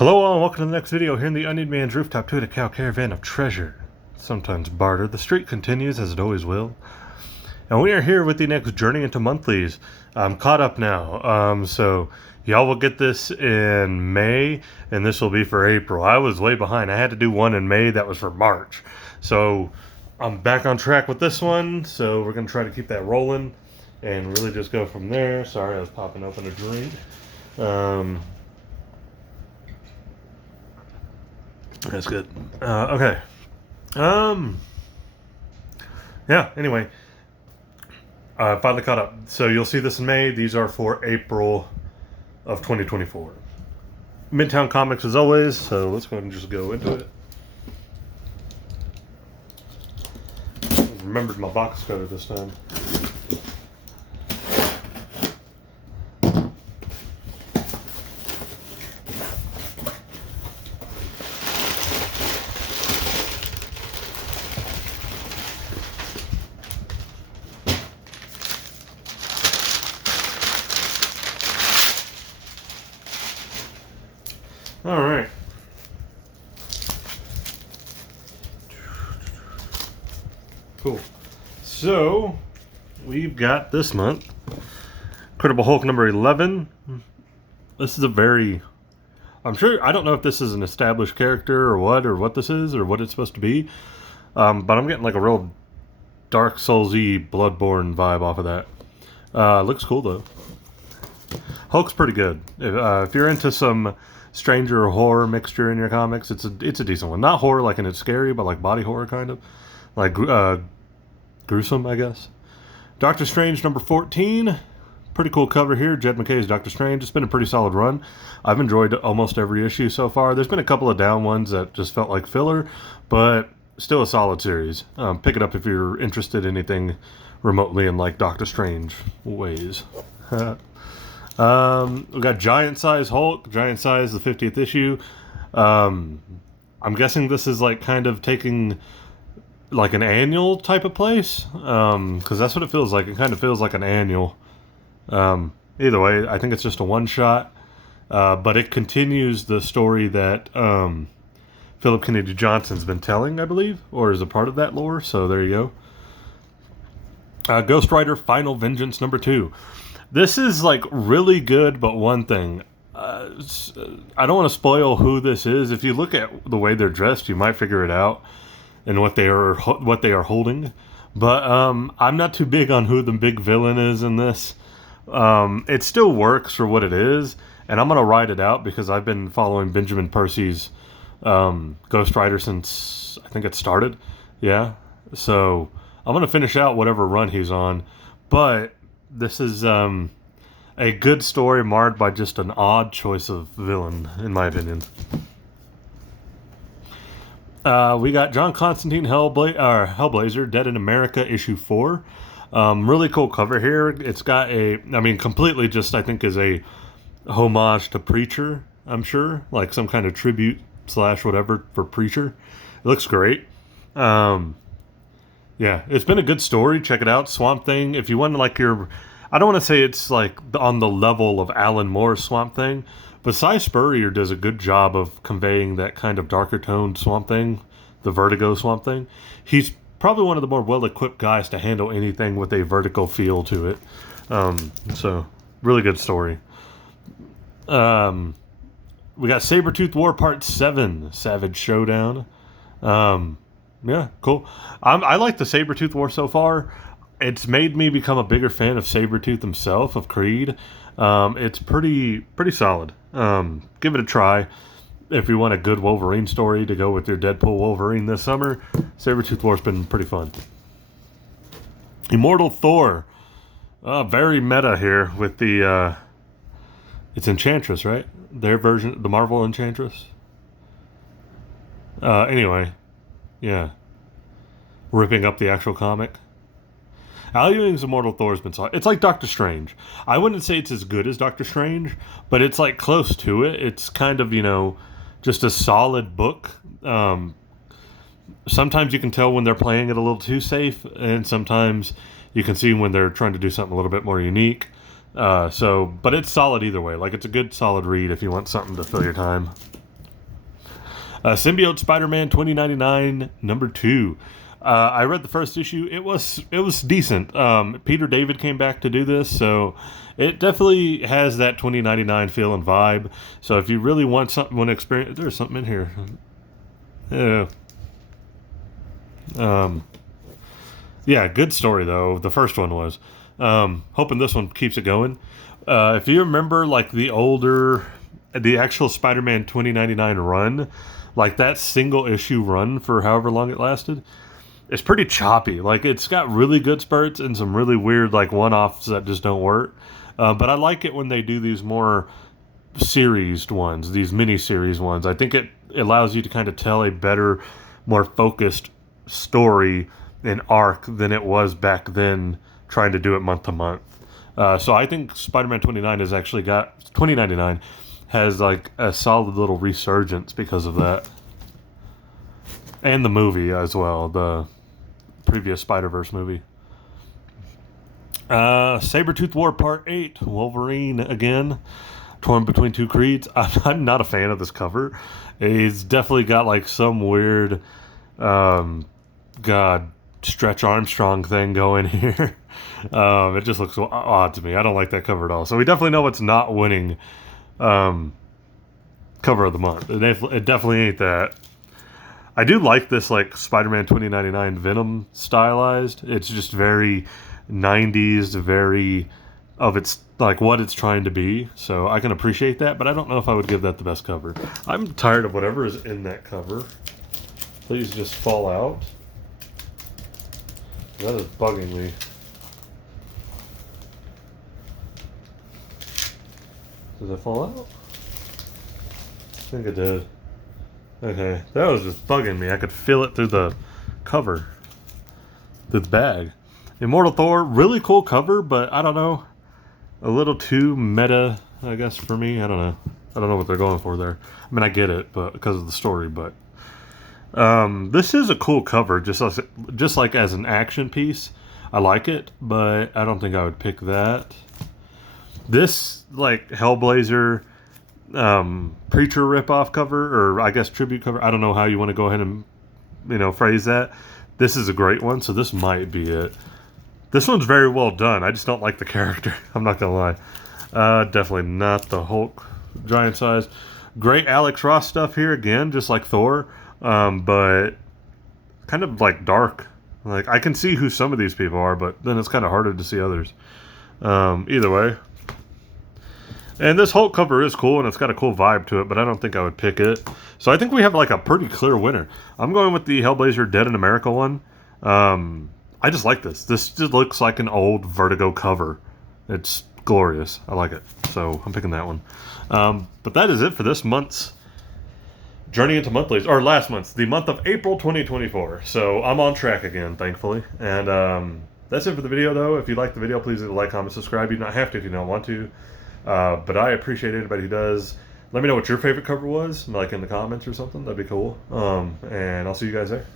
Hello all and welcome to the next video here in the Onion Man's rooftop to a cow caravan of treasure. Sometimes barter. The streak continues as it always will. And we are here with the next Journey into Monthlies. I'm caught up now. So y'all will get this in May and this will be for April. I was way behind. I had to do one in May that was for March. So I'm back on track with this one. So we're going to try to keep that rolling and really just go from there. Sorry, I was popping open a drink. That's good. Okay. Yeah, anyway. Finally caught up. So you'll see this in May. These are for April of 2024. Midtown Comics as always, so let's go ahead and just go into it. Remembered my box cutter this time. All right. Cool. So, we've got this month Incredible Hulk number 11. This is a very... I don't know if this is an established character or what this is or what it's supposed to be. But I'm getting like a real Dark Souls-y Bloodborne vibe off of that. Looks cool though. Hulk's pretty good. If you're into some stranger horror mixture in your comics, it's a decent one. Not horror like in it's scary, but like body horror kind of. Like gruesome, I guess. Doctor Strange number 14. Pretty cool cover here. Jed MacKay's Doctor Strange. It's been a pretty solid run. I've enjoyed almost every issue so far. There's been a couple of down ones that just felt like filler, but still a solid series. Pick it up if you're interested in anything remotely in like Doctor Strange ways. We got Giant Size Hulk, Giant Size, the 50th issue. I'm guessing this is like kind of taking like an annual type of place, because that's what it feels like. It kind of feels like an annual. Either way, I think it's just a one-shot, but it continues the story that Philip Kennedy Johnson's been telling, I believe, or is a part of that lore, so there you go. Ghost Rider Final Vengeance number 2. This is like really good, but one thing. I don't want to spoil who this is. If you look at the way they're dressed, you might figure it out and what they are holding. But I'm not too big on who the big villain is in this. It still works for what it is, and I'm gonna ride it out because I've been following Benjamin Percy's Ghost Rider since I think it started. Yeah, so I'm gonna finish out whatever run he's on, but this is a good story marred by just an odd choice of villain, in my opinion. We got John Constantine Hellblazer, Dead in America, issue 4. Really cool cover here. It's got completely just, I think, is a homage to Preacher, I'm sure. Like some kind of tribute / whatever for Preacher. It looks great. Yeah, it's been a good story. Check it out. Swamp Thing. If you want like I don't want to say it's like on the level of Alan Moore's Swamp Thing, but Cy Spurrier does a good job of conveying that kind of darker toned Swamp Thing, the Vertigo Swamp Thing. He's probably one of the more well-equipped guys to handle anything with a vertical feel to it. So, really good story. We got Sabretooth War Part 7, Savage Showdown. Yeah, cool. I like the Sabretooth War so far. It's made me become a bigger fan of Sabretooth himself, of Creed. It's pretty solid. Give it a try. If you want a good Wolverine story to go with your Deadpool Wolverine this summer, Sabretooth War's been pretty fun. Immortal Thor. Very meta here with the... it's Enchantress, right? Their version, the Marvel Enchantress. Anyway. Yeah. Ripping up the actual comic. Al Ewing's Immortal Thor has been solid. It's like Doctor Strange. I wouldn't say it's as good as Doctor Strange, but it's like close to it. It's kind of, just a solid book. Sometimes you can tell when they're playing it a little too safe, and sometimes you can see when they're trying to do something a little bit more unique. But it's solid either way. Like, it's a good, solid read if you want something to fill your time. Symbiote Spider-Man 2099 number 2. I read the first issue. It was decent. Peter David came back to do this, so it definitely has that 2099 feel and vibe. So if you really want something, want to experience, there's something in here. Yeah. Yeah, good story though. The first one was. Hoping this one keeps it going. If you remember, like the actual Spider-Man 2099 run, like that single issue run for however long it lasted, it's pretty choppy. Like it's got really good spurts and some really weird like one-offs that just don't work. But I like it when they do these more series ones, these mini-series ones. I think it allows you to kind of tell a better, more focused story and arc than it was back then trying to do it month to month. So I think Spider-Man 29 has actually got 2099 has like a solid little resurgence because of that, and the movie as well, the previous Spider-Verse movie. Sabretooth War Part 8, Wolverine again, torn between two creeds. I'm not a fan of this cover. He's definitely got like some weird, Stretch Armstrong thing going here. It just looks odd to me. I don't like that cover at all. So we definitely know it's not winning cover of the month. It definitely ain't that. I do like this like Spider-Man 2099 Venom stylized. It's just very 90s, very of its like what it's trying to be. So I can appreciate that, but I don't know if I would give that the best cover. I'm tired of whatever is in that cover. Please just fall out. That is bugging me. Did it fall out? I think it did. Okay, that was just bugging me. I could feel it through the cover, through the bag. Immortal Thor, really cool cover, but I don't know. A little too meta, I guess, for me. I don't know. I don't know what they're going for there. I mean, I get it, but because of the story, but this is a cool cover, just like as an action piece. I like it, but I don't think I would pick that. This like Hellblazer Preacher ripoff cover, or I guess tribute cover. I don't know how you want to go ahead and phrase that. This is a great one, so this might be it. This one's very well done. I just don't like the character. I'm not gonna lie. Definitely not the Hulk giant size. Great Alex Ross stuff here again, just like Thor. But kind of like dark. Like I can see who some of these people are, but then it's kind of harder to see others. Either way. And this Hulk cover is cool, and it's got a cool vibe to it, but I don't think I would pick it. So I think we have like a pretty clear winner. I'm going with the Hellblazer Dead in America one. I just like this. This just looks like an old Vertigo cover. It's glorious. I like it. So I'm picking that one. But that is it for this month's Journey into Monthlies, or last month's, the month of April 2024. So I'm on track again, thankfully. And that's it for the video, though. If you like the video, please leave a like, comment, subscribe. You don't have to if you don't want to. But I appreciate anybody who does. Let me know what your favorite cover was, like in the comments or something. That'd be cool. And I'll see you guys there.